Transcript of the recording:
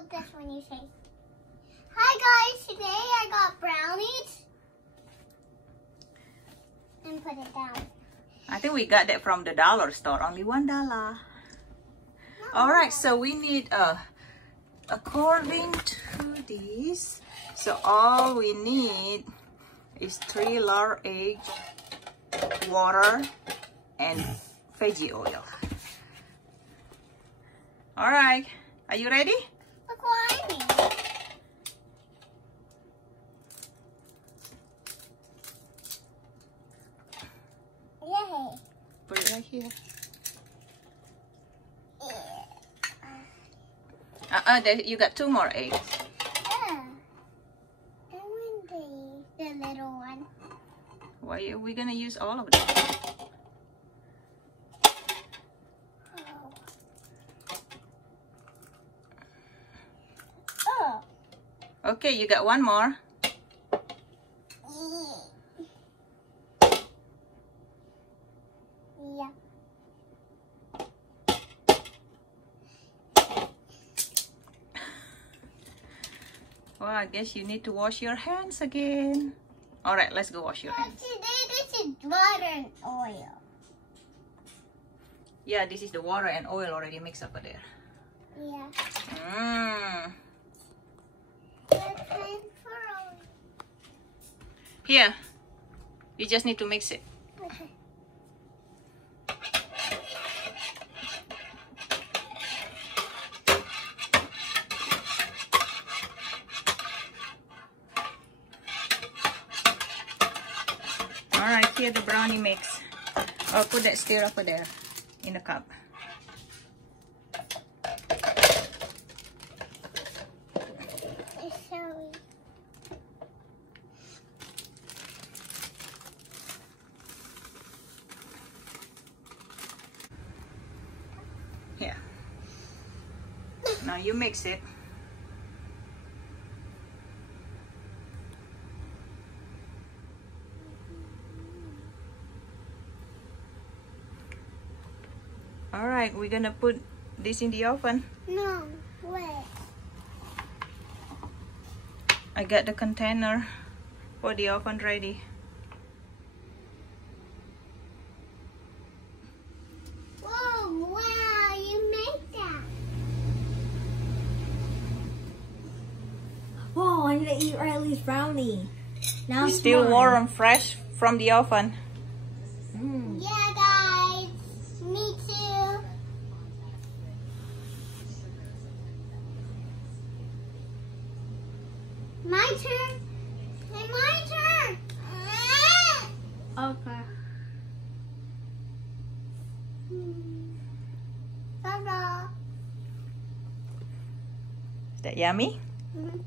hold this when you say. Hi guys, today I got brownies. And put it down. I think we got that from the dollar store. Only $1. Alright, so we need according to this, so all we need is 3 large eggs, water, and veggie oil. Alright, are you ready? Look what I need. Yay. Put it right here. You got 2 more eggs. Yeah. I want the little one. Why are we gonna use all of them? Oh. Okay, you got 1 more. Yeah. Well, I guess you need to wash your hands again. Alright, let's go wash your But hands. today this is butter and oil. Yeah, this is the water and oil already mixed over there. Yeah. Here, you just need to mix it. Okay. Alright, here the brownie mix. I'll put that stir over there in the cup. Here. Now you mix it. Alright, we're gonna put this in the oven. No, wait. I got the container for the oven ready. Whoa, wow, you made that. Whoa, I need to eat Riley's brownie. Now It's it's still mine. warm, fresh from the oven. Yeah, guys. Me too. My turn. Hey, my turn. Okay. Ta-da. Is that yummy? Mhm.